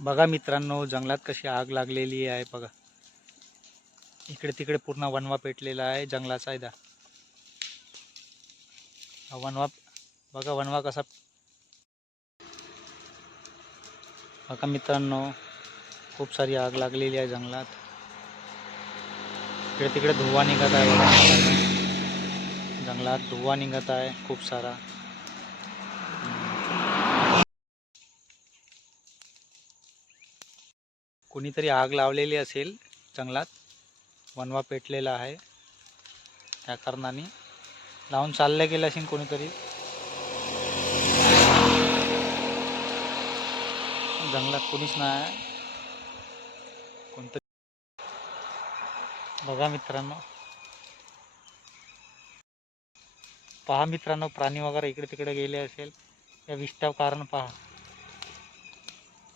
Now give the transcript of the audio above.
बघा मित्रांनो, जंगलात कशी आग लागलेली आहे बघा. इकडे तिकडे पूर्ण वणवा पेटलेला आहे जंगलाचा. इथं हा वणवा बघा, वणवा कसा. बघा मित्रांनो, खूप सारी आग लागलेली आहे जंगलात. इकडे तिकडे धुवा निघत आहे बघा मित्रांनो. जंगलात धुवा निघत आहे खूप सारा. कोणीतरी आग लावलेली असेल जंगलात. वणवा पेटलेला आहे, त्या कारणाने लावून चाललं गेलं असेल कोणीतरी. जंगलात कोणीच नाही, कोणतरी. बघा मित्रांनो, पहा मित्रांनो, प्राणी वगैरे इकडे तिकडे गेले असेल. या विष्टाव कारण पहा.